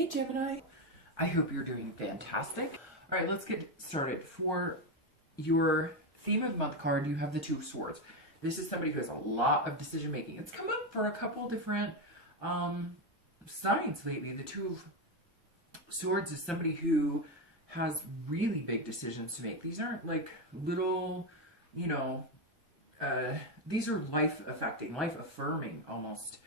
Hey Gemini, I hope you're doing fantastic. All right, let's get started. For your theme of the month card, you have the Two of Swords. This is somebody who has a lot of decision making. It's come up for a couple different signs lately. The Two of Swords is somebody who has really big decisions to make. These aren't like little, these are life affecting, life affirming almost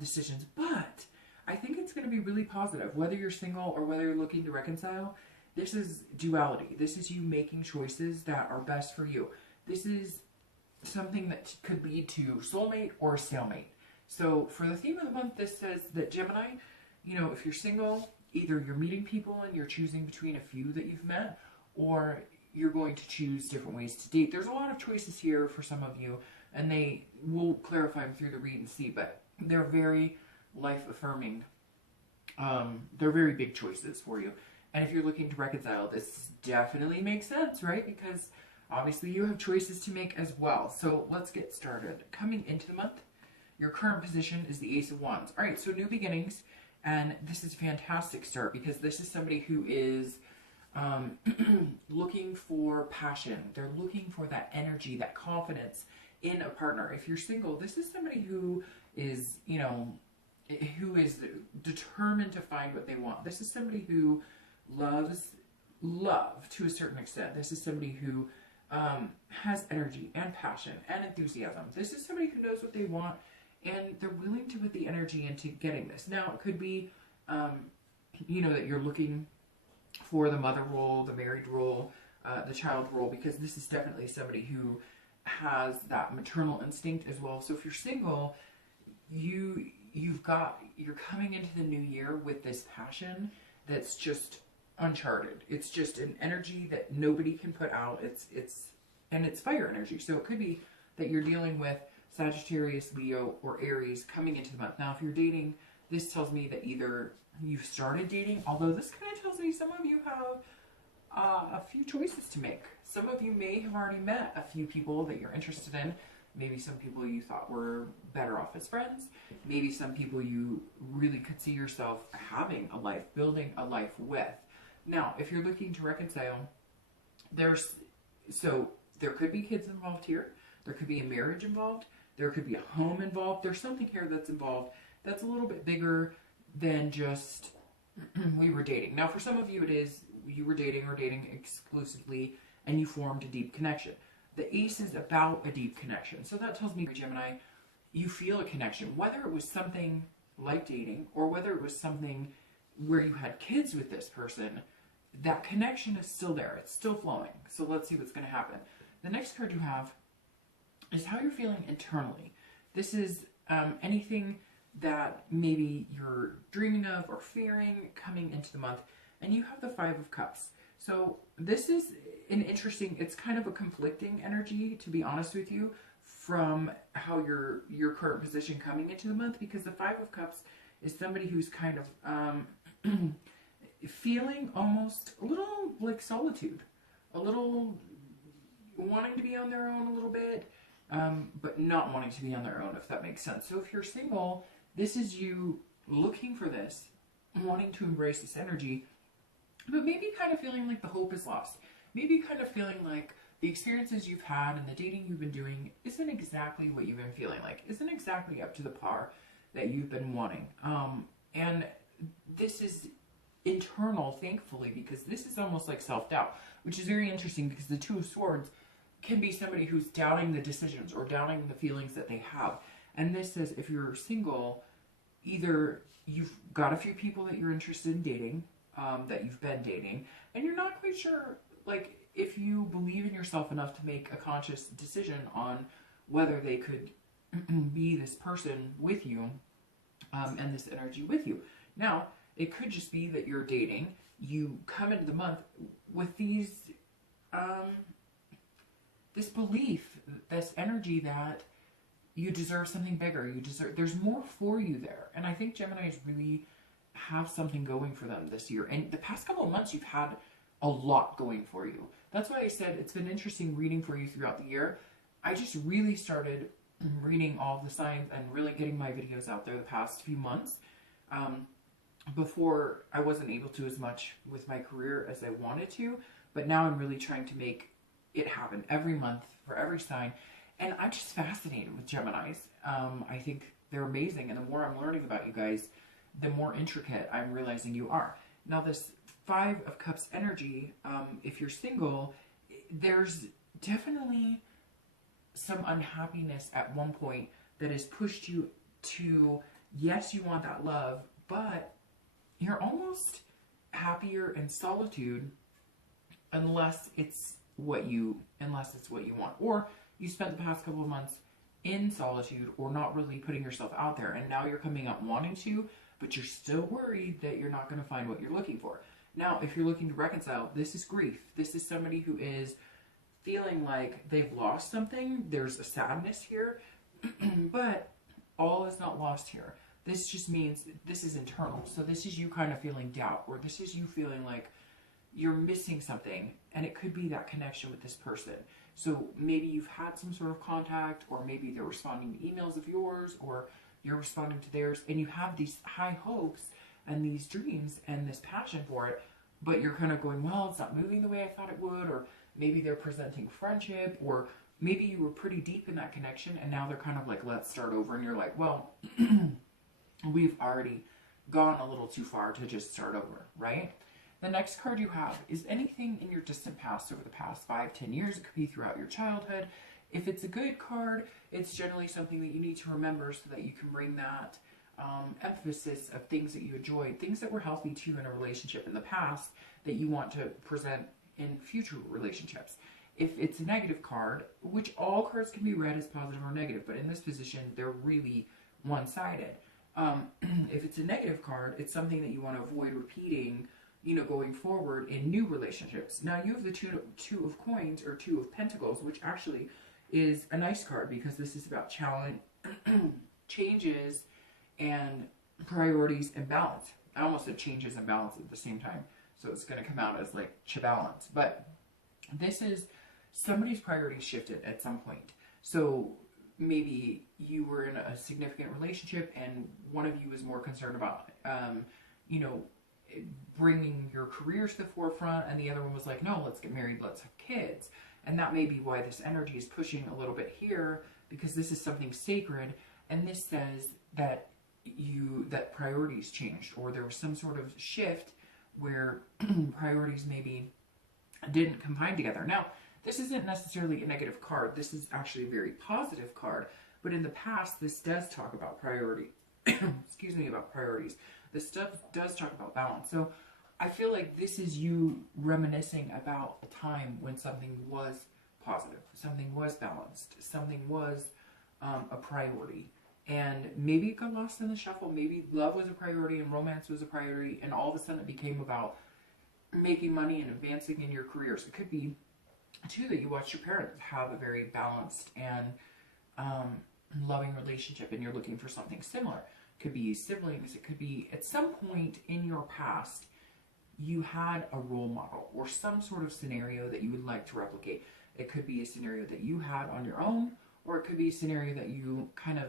decisions. But I think it's going to be really positive, whether you're single or whether you're looking to reconcile. This is duality. This is you making choices that are best for you. This is something that could lead to soulmate or stalemate. So for the theme of the month, this says that Gemini, if you're single, either you're meeting people and you're choosing between a few that you've met, or you're going to choose different ways to date. There's a lot of choices here for some of you, and they will clarify them through the read and see, but they're very life affirming. They're very big choices for you. And if you're looking to reconcile, this definitely makes sense, right? Because obviously you have choices to make as well. So let's get started. Coming into the month, your current position is the Ace of Wands. All right, so new beginnings. And this is a fantastic start because this is somebody who is looking for passion. They're looking for that energy, that confidence in a partner. If you're single, this is somebody who is, who is determined to find what they want. This is somebody who loves love to a certain extent. This is somebody who has energy and passion and enthusiasm. This is somebody who knows what they want, and they're willing to put the energy into getting this. Now, it could be, that you're looking for the mother role, the married role, the child role, because this is definitely somebody who has that maternal instinct as well. So if you're single, you're coming into the new year with this passion that's just uncharted. It's just an energy that nobody can put out. It's fire energy. So it could be that you're dealing with Sagittarius, Leo, or Aries coming into the month. Now, if you're dating, this tells me that either you've started dating, although this kind of tells me some of you have a few choices to make. Some of you may have already met a few people that you're interested in. Maybe some people you thought were better off as friends. Maybe some people you really could see yourself having a life, building a life with. Now, if you're looking to reconcile, there could be kids involved here. There could be a marriage involved. There could be a home involved. There's something here that's involved that's a little bit bigger than just we were dating. Now, for some of you, it is you were dating or dating exclusively and you formed a deep connection. The Ace is about a deep connection. So that tells me, Gemini, you feel a connection, whether it was something like dating or whether it was something where you had kids with this person. That connection is still there. It's still flowing. So let's see what's going to happen. The next card you have is how you're feeling internally. This is anything that maybe you're dreaming of or fearing coming into the month. And you have the Five of Cups. So this is an interesting, it's kind of a conflicting energy, to be honest with you, from how your current position coming into the month, because the Five of Cups is somebody who's kind of feeling almost a little like solitude, a little wanting to be on their own a little bit, but not wanting to be on their own, if that makes sense. So if you're single, this is you looking for this, wanting to embrace this energy, but maybe kind of feeling like the hope is lost. Maybe kind of feeling like the experiences you've had and the dating you've been doing isn't exactly what you've been feeling like, isn't exactly up to the par that you've been wanting. And this is internal, thankfully, because this is almost like self-doubt, which is very interesting because the Two of Swords can be somebody who's doubting the decisions or doubting the feelings that they have. And this says if you're single, either you've got a few people that you're interested in dating, that you've been dating, and you're not quite sure, like, if you believe in yourself enough to make a conscious decision on whether they could be this person with you, and this energy with you. Now, it could just be that you're dating, you come into the month with these, this belief, this energy that you deserve something bigger, there's more for you there. And I think Geminis really have something going for them this year. And the past couple of months, you've had a lot going for you. That's why I said it's been interesting reading for you throughout the year. I just really started reading all the signs and really getting my videos out there the past few months. before I wasn't able to as much with my career as I wanted to, but now I'm really trying to make it happen every month for every sign. And I'm just fascinated with Geminis. I think they're amazing. And the more I'm learning about you guys, the more intricate I'm realizing you are. Now, this Five of Cups energy, if you're single, there's definitely some unhappiness at one point that has pushed you to, yes, you want that love, but you're almost happier in solitude unless it's what you want. Or you spent the past couple of months in solitude or not really putting yourself out there, and now you're coming up wanting to, but you're still worried that you're not going to find what you're looking for. Now, if you're looking to reconcile, this is grief. This is somebody who is feeling like they've lost something. There's a sadness here, but all is not lost here. This just means this is internal. So this is you kind of feeling doubt, or this is you feeling like you're missing something, and it could be that connection with this person. So maybe you've had some sort of contact, or maybe they're responding to emails of yours, or you're responding to theirs, and you have these high hopes and these dreams and this passion for it, but you're kind of going, well, it's not moving the way I thought it would, or maybe they're presenting friendship, or maybe you were pretty deep in that connection and now they're kind of like, let's start over, and you're like, well, we've already gone a little too far to just start over, right? The next card you have is anything in your distant past over the past 5-10 years. It could be throughout your childhood. If it's a good card, it's generally something that you need to remember so that you can bring that emphasis of things that you enjoyed, things that were healthy to you in a relationship in the past that you want to present in future relationships. If it's a negative card, which all cards can be read as positive or negative, but in this position, they're really one-sided. If it's a negative card, it's something that you want to avoid repeating, going forward in new relationships. Now, you have the two of coins, or Two of Pentacles, which actually is a nice card because this is about challenge, changes, and priorities and balance. I almost said changes and balance at the same time, so it's going to come out as like balance. But this is somebody's priorities shifted at some point. So maybe you were in a significant relationship and one of you was more concerned about, bringing your career to the forefront, and the other one was like, no, let's get married, let's have kids. And that may be why this energy is pushing a little bit here, because this is something sacred, and this says that that priorities changed, or there was some sort of shift where priorities maybe didn't combine together. Now, this isn't necessarily a negative card. This is actually a very positive card, but in the past, this does talk about priority. Excuse me, about priorities. This stuff does talk about balance. So I feel like this is you reminiscing about a time when something was positive, something was balanced, something was a priority. And maybe it got lost in the shuffle. Maybe love was a priority and romance was a priority, and all of a sudden it became about making money and advancing in your careers. It could be, too, that you watched your parents have a very balanced and loving relationship, and you're looking for something similar. It could be siblings. It could be at some point in your past you had a role model or some sort of scenario that you would like to replicate. It could be a scenario that you had on your own, or it could be a scenario that you kind of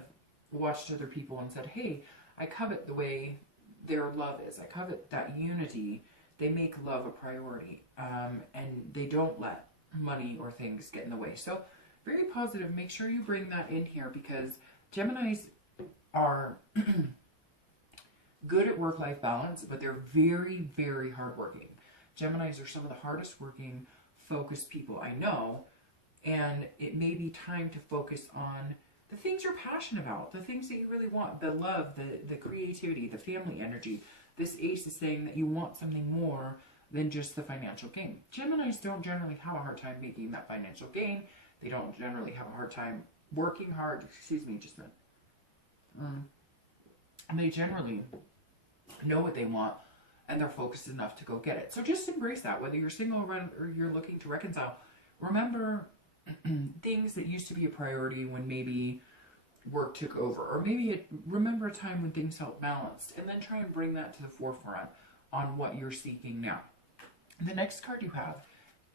watched other people and said, hey, I covet the way their love is. I covet that unity. They make love a priority, and they don't let money or things get in the way. So very positive. Make sure you bring that in here, because Geminis are good at work-life balance, but they're very, very hardworking. Geminis are some of the hardest working, focused people I know, and it may be time to focus on the things you're passionate about, the things that you really want, the love, the creativity, the family energy. This ace is saying that you want something more than just the financial gain. Geminis don't generally have a hard time making that financial gain. They don't generally have a hard time working hard. Excuse me, just a minute. They generally know what they want, and they're focused enough to go get it. So just embrace that, whether you're single or you're looking to reconcile. Remember things that used to be a priority when maybe work took over, or maybe remember a time when things felt balanced, and then try and bring that to the forefront on what you're seeking now. The next card you have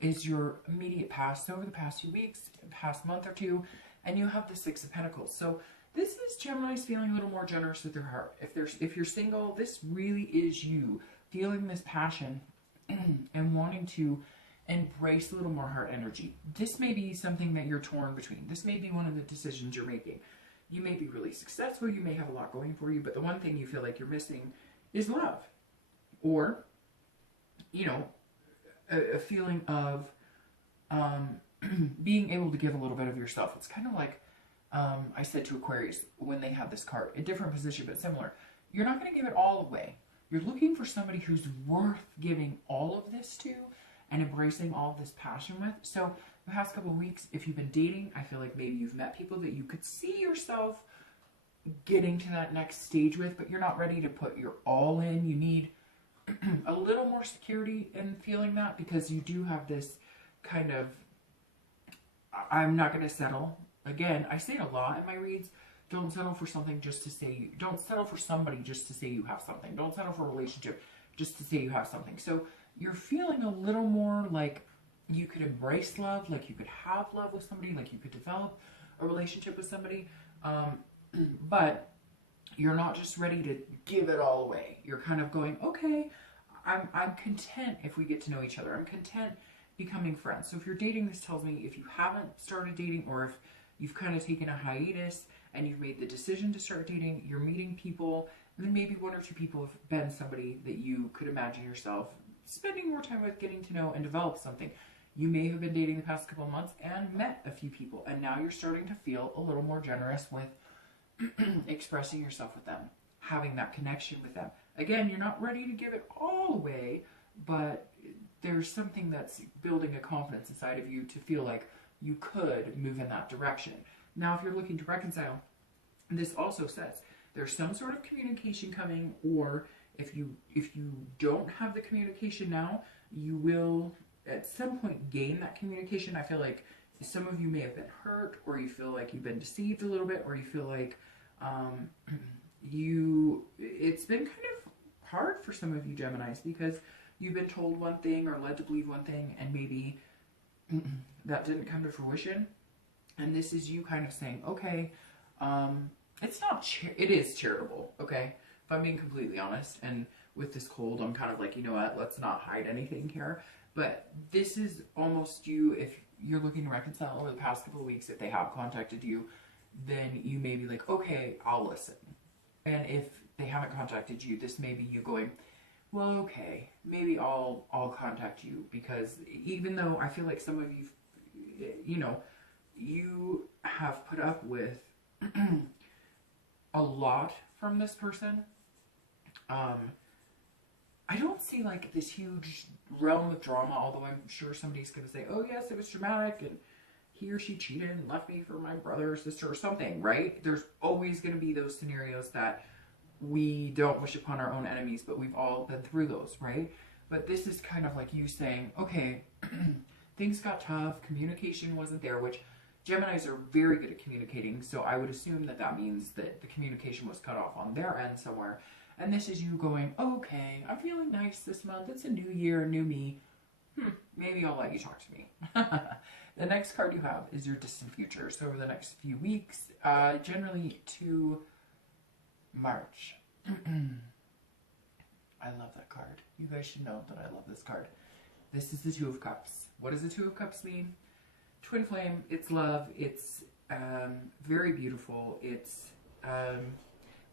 is your immediate past, over the past few weeks, past month or two, and you have the Six of Pentacles. So This is Gemini's feeling a little more generous with their heart. If you're single, this really is you feeling this passion and wanting to embrace a little more heart energy. This may be something that you're torn between. This may be one of the decisions you're making. You may be really successful. You may have a lot going for you, but the one thing you feel like you're missing is love. Or, you know, a feeling of being able to give a little bit of yourself. It's kind of like I said to Aquarius when they had this card, a different position but similar. You're not going to give it all away. You're looking for somebody who's worth giving all of this to and embracing all of this passion with. So the past couple of weeks, if you've been dating, I feel like maybe you've met people that you could see yourself getting to that next stage with, but you're not ready to put your all in. You need a little more security in feeling that, because you do have this kind of, I'm not going to settle. Again, I say it a lot in my reads. Don't settle for something just to say, don't settle for somebody just to say you have something. Don't settle for a relationship just to say you have something. So you're feeling a little more like you could embrace love, like you could have love with somebody, like you could develop a relationship with somebody. But you're not just ready to give it all away. You're kind of going, okay, I'm content if we get to know each other. I'm content becoming friends. So if you're dating, this tells me if you haven't started dating, or if you've kind of taken a hiatus and you've made the decision to start dating, you're meeting people, and then maybe one or two people have been somebody that you could imagine yourself spending more time with, getting to know and develop something. You may have been dating the past couple of months and met a few people, and now you're starting to feel a little more generous with expressing yourself with them, having that connection with them. Again, you're not ready to give it all away, but there's something that's building a confidence inside of you to feel like you could move in that direction. Now, if you're looking to reconcile, this also says there's some sort of communication coming, or if you don't have the communication now, you will at some point gain that communication. I feel like some of you may have been hurt, or you feel like you've been deceived a little bit, or you feel like it's been kind of hard for some of you Geminis, because you've been told one thing or led to believe one thing, and maybe that didn't come to fruition. And this is you kind of saying, okay, it's not, it is charitable, okay? If I'm being completely honest, and with this cold, I'm kind of like, you know what, let's not hide anything here. But this is almost you, if you're looking to reconcile over the past couple of weeks, if they have contacted you, then you may be like, okay, I'll listen. And if they haven't contacted you, this may be you going, well, okay, maybe I'll contact you, because even though I feel like some of you, you know, you have put up with a lot from this person, I don't see like this huge realm of drama, although I'm sure somebody's going to say, oh yes, it was dramatic, and he or she cheated and left me for my brother or sister or something, right? There's always going to be those scenarios that we don't wish upon our own enemies, but we've all been through those, right? But this is kind of like you saying, okay, things got tough, communication wasn't there, which Geminis are very good at communicating, so I would assume that that means that the communication was cut off on their end somewhere. And this is you going, okay, I'm feeling nice this month. It's a new year, new me. Maybe I'll let you talk to me. The next card you have is your distant future. So over the next few weeks, generally to March. I love that card. You guys should know that I love this card. This is the Two of Cups. What does the Two of Cups mean? Twin flame, it's love. It's very beautiful. It's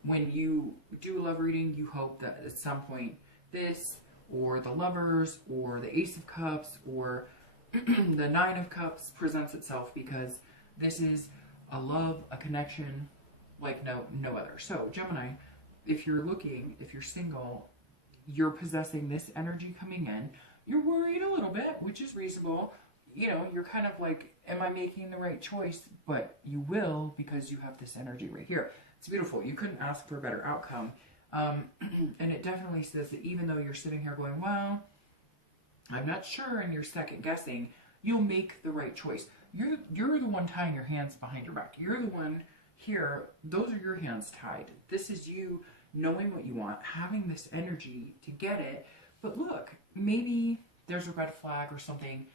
when you do a love reading, you hope that at some point this, or the Lovers, or the Ace of Cups, or the Nine of Cups presents itself, because this is a love, a connection like no other. So Gemini, if you're looking, if you're single, you're possessing this energy coming in. You're worried a little bit, which is reasonable. You know, you're kind of like, am I making the right choice? But you will, because you have this energy right here. It's beautiful. You couldn't ask for a better outcome. And it definitely says that even though you're sitting here going, well, I'm not sure, and you're second guessing, you'll make the right choice. You're the one tying your hands behind your back. You're the one here. Those are your hands tied. This is you knowing what you want, having this energy to get it. But look, maybe there's a red flag or something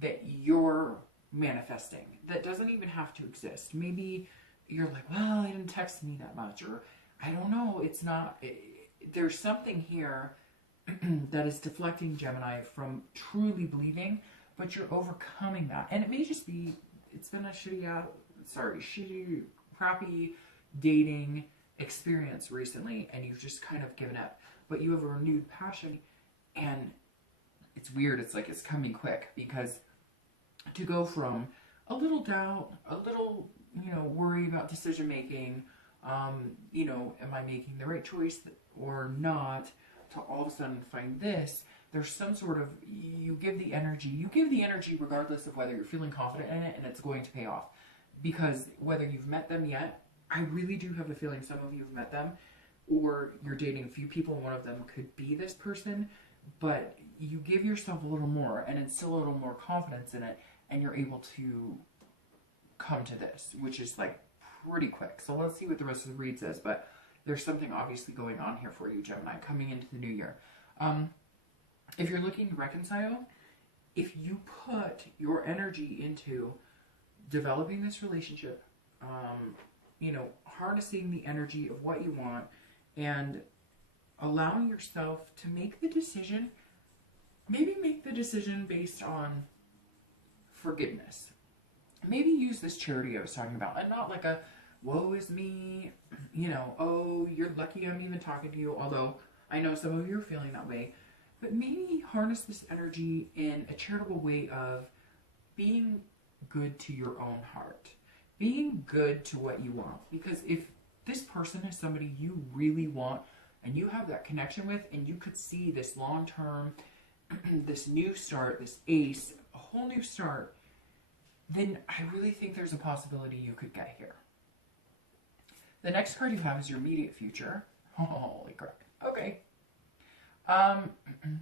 that you're manifesting that doesn't even have to exist. Maybe you're like, well, he didn't text me that much, or I don't know, it's not, there's something here that is deflecting Gemini from truly believing, but you're overcoming that. And it may just be, it's been a shitty, crappy dating experience recently, and you've just kind of given up. But you have a renewed passion, and it's weird. It's like it's coming quick, because to go from a little doubt, a little, worry about decision making, am I making the right choice or not, to all of a sudden find this, there's some sort of, you give the energy regardless of whether you're feeling confident in it, and it's going to pay off. Because whether you've met them yet, I really do have a feeling some of you have met them, or you're dating a few people, and one of them could be this person, but you give yourself a little more and instill a little more confidence in it, and you're able to come to this, which is like pretty quick. So let's see what the rest of the read says, but there's something obviously going on here for you, Gemini, coming into the new year. If you're looking to reconcile, if you put your energy into developing this relationship, harnessing the energy of what you want, and allowing yourself to make the decision, maybe make the decision based on forgiveness. Maybe use this charity I was talking about, and not like a, woe is me, oh, you're lucky I'm even talking to you, although I know some of you are feeling that way. But maybe harness this energy in a charitable way of being good to your own heart, being good to what you want. Because if this person is somebody you really want, and you have that connection with, and you could see this long-term, this new start, this ace, a whole new start, then I really think there's a possibility you could get here. The next card you have is your immediate future. Holy crap. Okay.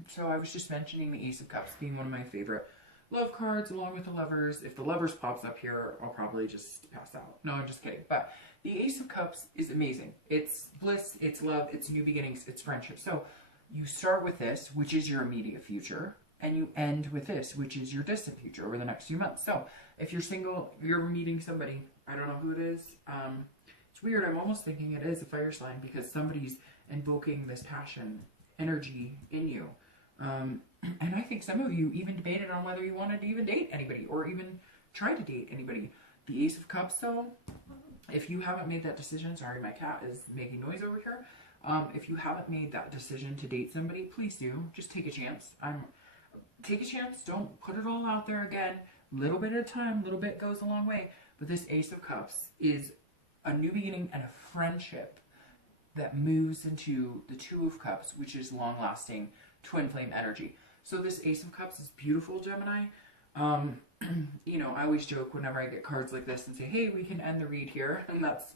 So I was just mentioning the Ace of Cups being one of my favorite love cards, along with the Lovers. If the Lovers pops up here, I'll probably just pass out. No, I'm just kidding. But the Ace of Cups is amazing. It's bliss, it's love, it's new beginnings, it's friendship. So you start with this, which is your immediate future, and you end with this, which is your distant future over the next few months. So if you're single, you're meeting somebody, I don't know who it is. It's weird. I'm almost thinking it is a fire sign, because somebody's invoking this passion energy in you. And I think some of you even debated on whether you wanted to even date anybody, or even try to date anybody. The Ace of Cups, though, if you haven't made that decision, sorry, my cat is making noise over here. If you haven't made that decision to date somebody, please do. Just take a chance. Take a chance. Don't put it all out there again. Little bit at a time, little bit goes a long way. But this Ace of Cups is a new beginning and a friendship that moves into the Two of Cups, which is long-lasting twin flame energy. So this Ace of Cups is beautiful, Gemini. I always joke whenever I get cards like this and say, hey, we can end the read here. And that's,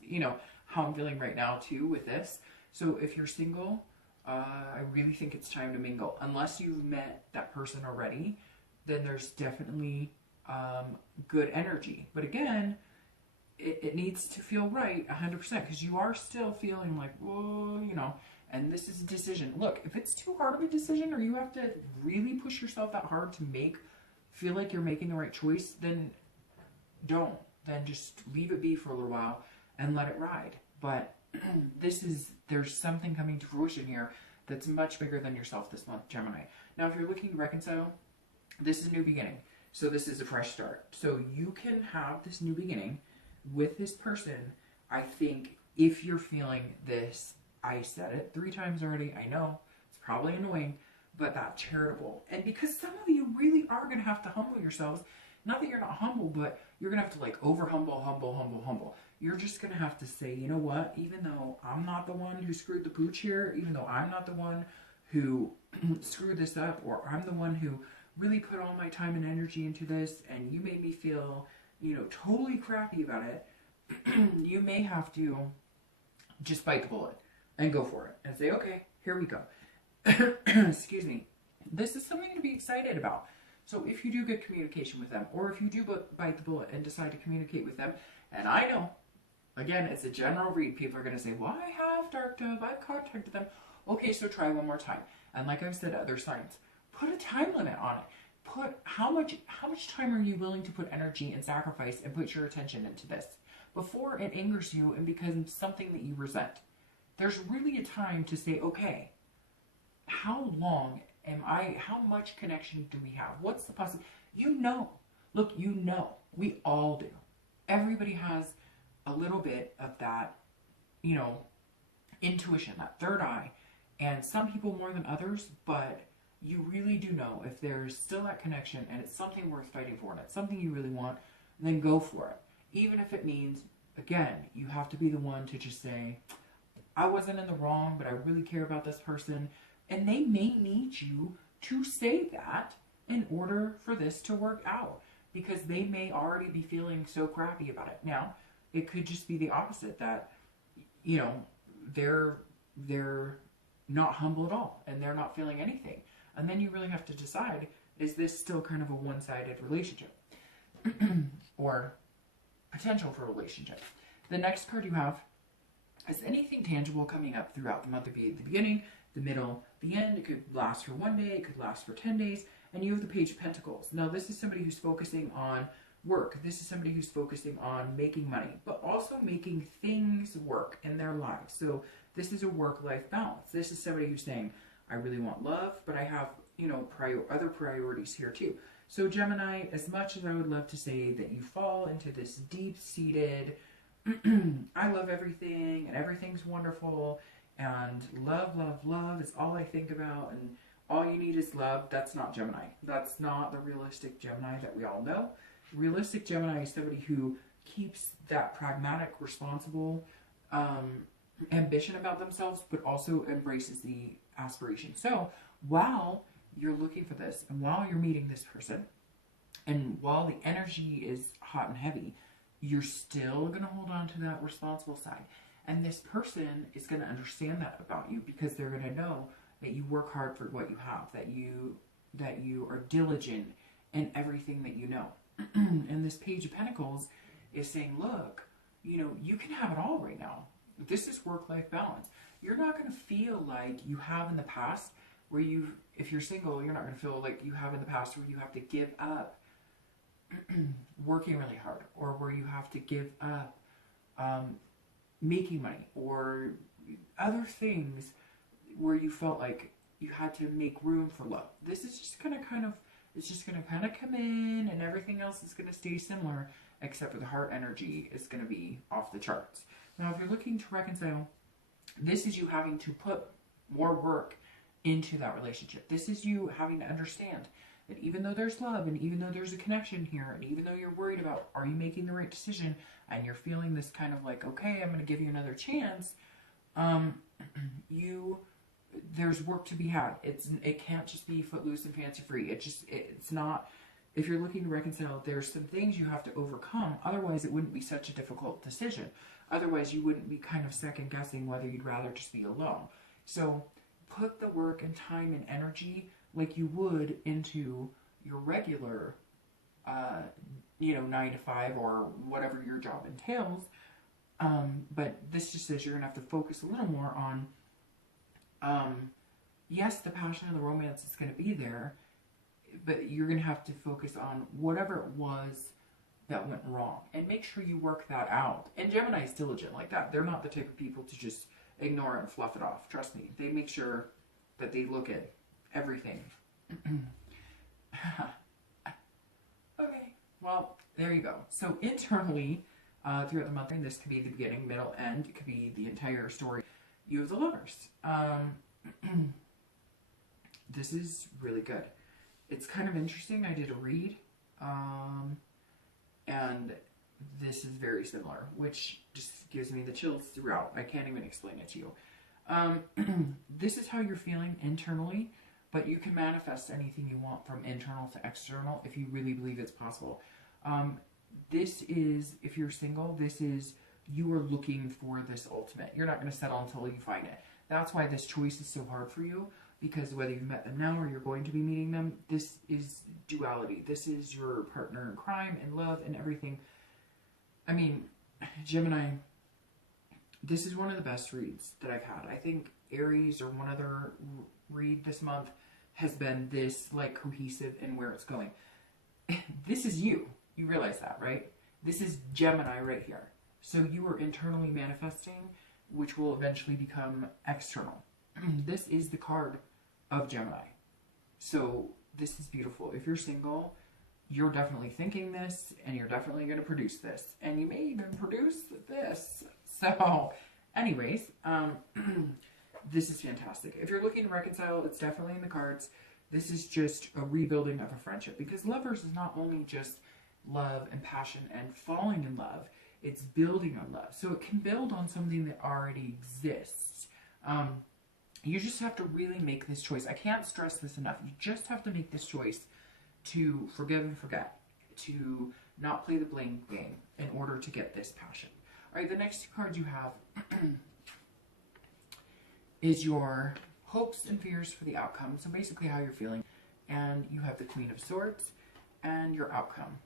how I'm feeling right now too with this. So if you're single, I really think it's time to mingle. Unless you've met that person already, then there's definitely good energy. But again, it needs to feel right 100%, because you are still feeling like, whoa, and this is a decision. Look, if it's too hard of a decision, or you have to really push yourself that hard to feel like you're making the right choice, then don't. Then just leave it be for a little while and let it ride. But there's something coming to fruition here that's much bigger than yourself this month, Gemini. Now, if you're looking to reconcile, this is a new beginning. So this is a fresh start. So you can have this new beginning with this person. I think if you're feeling this, I said it 3 times already, I know, it's probably annoying, but that charitable. And because some of you really are going to have to humble yourselves. Not that you're not humble, but you're going to have to like over humble. You're just going to have to say, you know what, even though I'm not the one who screwed the pooch here, even though I'm not the one who screwed this up, or I'm the one who really put all my time and energy into this, and you made me feel, totally crappy about it, you may have to just bite the bullet and go for it and say, okay, here we go. Excuse me. This is something to be excited about. So if you do get communication with them, or if you do bite the bullet and decide to communicate with them, and I know, again, it's a general read, people are going to say, well, I have Dark Dove, I've contacted them. Okay, so try one more time. And like I've said, other signs, put a time limit on it. Put how much time are you willing to put energy and sacrifice and put your attention into this? before it angers you and becomes something that you resent. There's really a time to say, okay, how long am I, how much connection do we have? What's the possibility? You know, look, you know, we all do. Everybody has a little bit of that, you know, intuition, that third eye, and some people more than others, but you really do know if there's still that connection and it's something worth fighting for and it's something you really want, then go for it. Even if it means, again, you have to be the one to just say, I wasn't in the wrong, but I really care about this person. And they may need you to say that in order for this to work out, because they may already be feeling so crappy about it. Now, it could just be the opposite, that, you know, they're not humble at all and they're not feeling anything. And then you really have to decide, is this still kind of a one-sided relationship or potential for a relationship? The next card you have is anything tangible coming up throughout the month. It could be the beginning, the middle, the end. It could last for 1 day. It could last for 10 days. And you have the Page of Pentacles. Now, this is somebody who's focusing on work. This is somebody who's focusing on making money, but also making things work in their lives. So this is a work-life balance. This is somebody who's saying, I really want love, but I have, you know, other priorities here too. So Gemini, as much as I would love to say that you fall into this deep-seated, I love everything and everything's wonderful and love, love, love is all I think about and all you need is love, that's not Gemini. That's not the realistic Gemini that we all know. Realistic Gemini is somebody who keeps that pragmatic, responsible ambition about themselves, but also embraces the aspiration. So while you're looking for this and while you're meeting this person and while the energy is hot and heavy, you're still going to hold on to that responsible side. And this person is going to understand that about you, because they're going to know that you work hard for what you have, that you are diligent in everything that you know. And this Page of Pentacles is saying, look, you know, you can have it all right now. This is work-life balance. You're not going to feel like you have in the past where if you're single, you're not going to feel like you have in the past where you have to give up working really hard, or where you have to give up making money, or other things where you felt like you had to make room for love. This is just going to it's just going to kind of come in, and everything else is going to stay similar, except for the heart energy is going to be off the charts. Now, if you're looking to reconcile, this is you having to put more work into that relationship. This is you having to understand that even though there's love, and even though there's a connection here, and even though you're worried about, are you making the right decision, and you're feeling this kind of like, okay, I'm going to give you another chance, there's work to be had. It can't just be footloose and fancy free. It's not. If you're looking to reconcile, there's some things you have to overcome. Otherwise, it wouldn't be such a difficult decision. Otherwise, you wouldn't be kind of second guessing whether you'd rather just be alone. So put the work and time and energy like you would into your regular, 9 to 5 or whatever your job entails. But this just says you're going to have to focus a little more on, yes, the passion and the romance is going to be there, but you're going to have to focus on whatever it was that went wrong and make sure you work that out. And Gemini is diligent like that. They're not the type of people to just ignore it and fluff it off. Trust me. They make sure that they look at everything. Okay. Well, there you go. So internally, throughout the month, and this could be the beginning, middle, end. It could be the entire story. You have the Lovers. This is really good. It's kind of interesting. I did a read, and this is very similar, which just gives me the chills throughout. I can't even explain it to you. This is how you're feeling internally, but you can manifest anything you want from internal to external if you really believe it's possible. This is, if you're single, this is, you are looking for this ultimate. You're not going to settle until you find it. That's why this choice is so hard for you, because whether you've met them now or you're going to be meeting them, this is duality. This is your partner in crime and love and everything. I mean, Gemini, this is one of the best reads that I've had. I think Aries or one other read this month has been this like cohesive in where it's going. This is you. You realize that, right? This is Gemini right here. So you are internally manifesting, which will eventually become external. This is the card of Gemini. So this is beautiful. If you're single, you're definitely thinking this, and you're definitely going to produce this. And you may even produce this. So anyways, this is fantastic. If you're looking to reconcile, it's definitely in the cards. This is just a rebuilding of a friendship, because lovers is not only just love and passion and falling in love, it's building on love. So it can build on something that already exists. You just have to really make this choice. I can't stress this enough. You just have to make this choice to forgive and forget, to not play the blame game in order to get this passion. All right, the next two cards you have is your hopes and fears for the outcome. So basically how you're feeling. And you have the Queen of Swords and your outcome.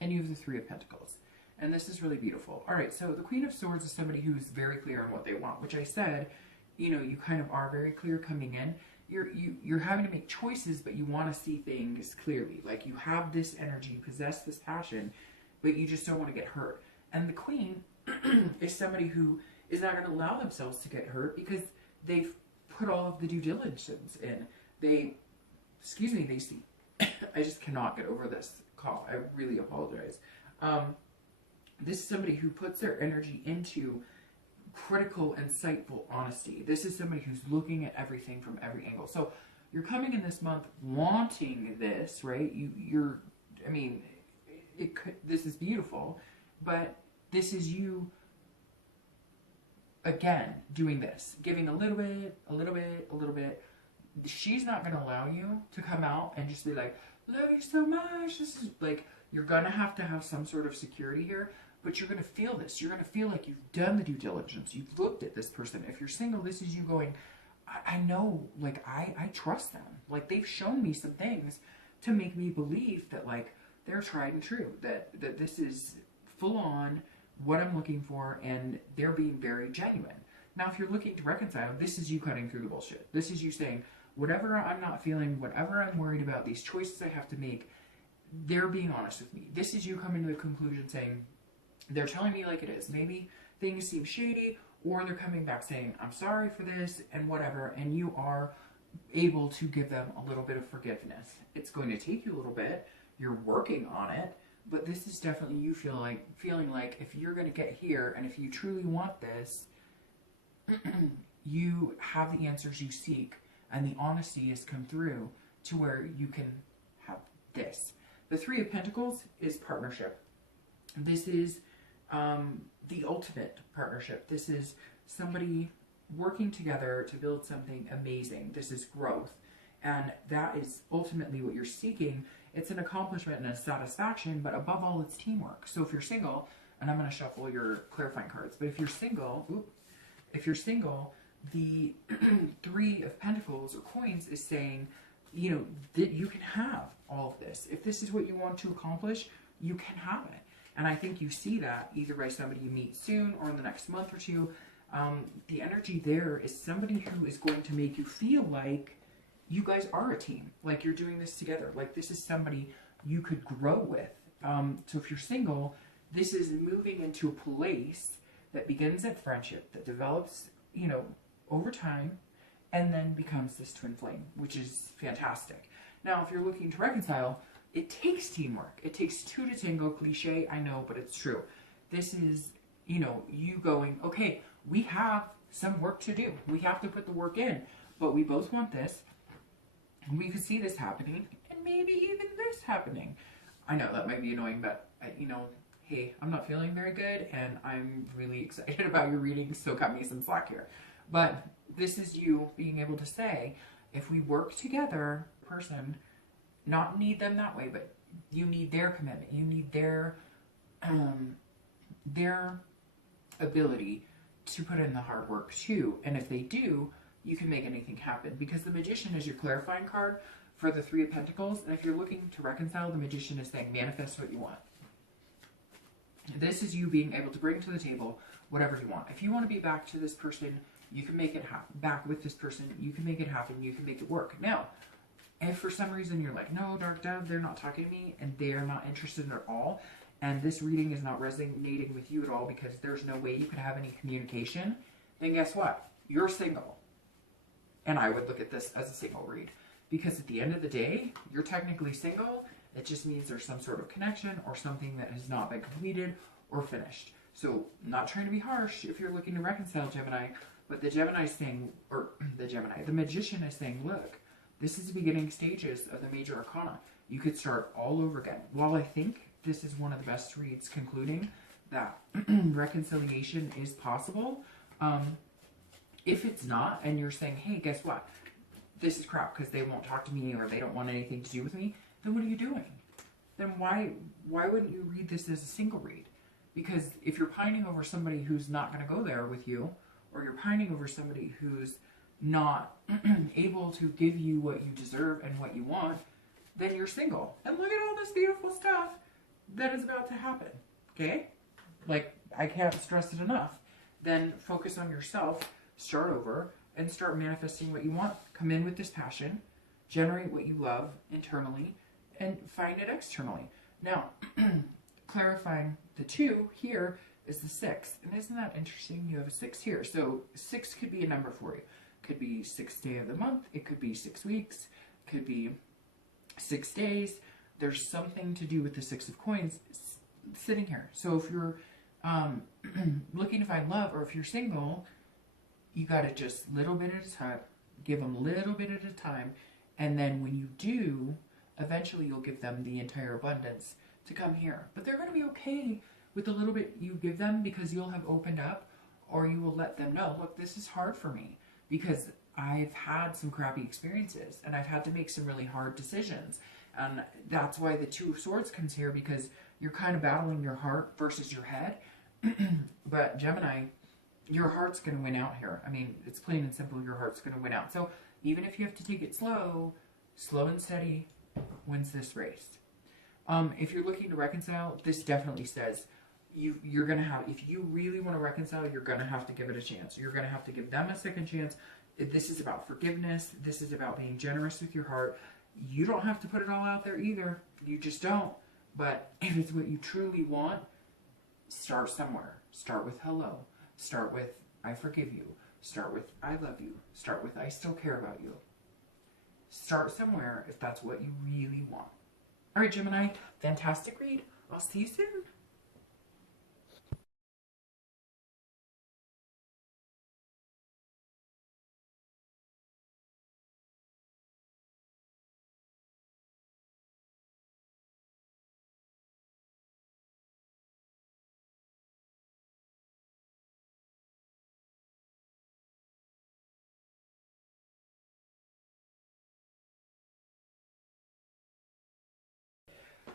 And you have the Three of Pentacles. And this is really beautiful. All right, so the Queen of Swords is somebody who's very clear on what they want, which I said, you know, you kind of are very clear coming in. You're having to make choices, but you want to see things clearly. Like, you have this energy, you possess this passion, but you just don't want to get hurt. And the Queen is somebody who is not going to allow themselves to get hurt because they've put all of the due diligence in. They see. I just cannot get over this call. I really apologize. This is somebody who puts their energy into critical, insightful honesty. This is somebody who's looking at everything from every angle. So you're coming in this month wanting this, right? This is beautiful, but this is you, again, doing this, giving a little bit, a little bit, a little bit. She's not going to allow you to come out and just be like, love you so much. This is like, you're going to have some sort of security here. But you're going to feel this. You're going to feel like you've done the due diligence. You've looked at this person. If you're single, this is you going, I know, like, I trust them. Like, they've shown me some things to make me believe that, like, they're tried and true. That this is full on what I'm looking for, and they're being very genuine. Now, if you're looking to reconcile, this is you cutting through the bullshit. This is you saying, whatever I'm not feeling, whatever I'm worried about, these choices I have to make, they're being honest with me. This is you coming to the conclusion saying, they're telling me like it is. Maybe things seem shady, or they're coming back saying, I'm sorry for this, and whatever, and you are able to give them a little bit of forgiveness. It's going to take you a little bit. You're working on it, but this is definitely you feeling like if you're going to get here, and if you truly want this, you have the answers you seek, and the honesty has come through to where you can have this. The Three of Pentacles is partnership. This is the ultimate partnership. This is somebody working together to build something amazing. This is growth. And that is ultimately what you're seeking. It's an accomplishment and a satisfaction, but above all, it's teamwork. So if you're single, and I'm going to shuffle your clarifying cards, but if you're single, the Three of Pentacles or coins is saying, you know, that you can have all of this. If this is what you want to accomplish, you can have it. And I think you see that either by somebody you meet soon or in the next month or two. The energy there is somebody who is going to make you feel like you guys are a team. Like you're doing this together. Like this is somebody you could grow with. So if you're single, this is moving into a place that begins at friendship, that develops, you know, over time, and then becomes this twin flame, which is fantastic. Now, if you're looking to reconcile, it takes teamwork. It takes two to tango. Cliche, I know, but it's true. This is, you know, you going, okay, we have some work to do. We have to put the work in, but we both want this. We could see this happening, and maybe even this happening. I know that might be annoying, but, you know, hey, I'm not feeling very good, and I'm really excited about your reading, so cut me some slack here. But this is you being able to say, if we work together, person, not need them that way, but you need their commitment. You need their ability to put in the hard work too. And if they do, you can make anything happen. Because the Magician is your clarifying card for the Three of Pentacles. And if you're looking to reconcile, the Magician is saying manifest what you want. This is you being able to bring to the table whatever you want. If you want to be back to this person, you can make it happen. Back with this person, you can make it happen. You can make it work. Now, if for some reason you're like, no, Dark Dove, they're not talking to me and they're not interested at all, and this reading is not resonating with you at all because there's no way you could have any communication, then guess what? You're single. And I would look at this as a single read. Because at the end of the day, you're technically single. It just means there's some sort of connection or something that has not been completed or finished. So, not trying to be harsh if you're looking to reconcile, Gemini, but the Gemini's saying, or the Magician is saying, look, this is the beginning stages of the major arcana. You could start all over again. While I think this is one of the best reads concluding that reconciliation is possible, if it's not, and you're saying, hey, guess what? This is crap because they won't talk to me or they don't want anything to do with me, then what are you doing? Then why wouldn't you read this as a single read? Because if you're pining over somebody who's not going to go there with you, or you're pining over somebody who's not able to give you what you deserve and what you want, then you're single. And look at all this beautiful stuff that is about to happen, okay? Like, I can't stress it enough. Then focus on yourself, start over, and start manifesting what you want. Come in with this passion, generate what you love internally, and find it externally. Now, clarifying the 2 here is the 6. And isn't that interesting? You have a 6 here. So 6 could be a number for you. Could be 6th day of the month. It could be 6 weeks. It could be 6 days. There's something to do with the 6 of coins sitting here. So if you're looking to find love, or if you're single, you got to just little bit at a time, give them a little bit at a time, and then when you do, eventually you'll give them the entire abundance to come here. But they're going to be okay with the little bit you give them because you'll have opened up, or you will let them know, look, this is hard for me because I've had some crappy experiences and I've had to make some really hard decisions. And that's why the 2 of Swords comes here, because you're kind of battling your heart versus your head. But Gemini, your heart's going to win out here. I mean, it's plain and simple, your heart's going to win out. So even if you have to take it slow and steady wins this race. If you're looking to reconcile, this definitely says you're going to have, if you really want to reconcile, you're going to have to give it a chance. You're going to have to give them a second chance. This is about forgiveness. This is about being generous with your heart. You don't have to put it all out there either. You just don't. But if it's what you truly want, start somewhere. Start with hello. Start with I forgive you. Start with I love you. Start with I still care about you. Start somewhere if that's what you really want. All right, Gemini, fantastic read. I'll see you soon.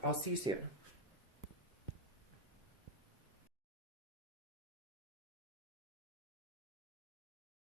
I'll see you soon.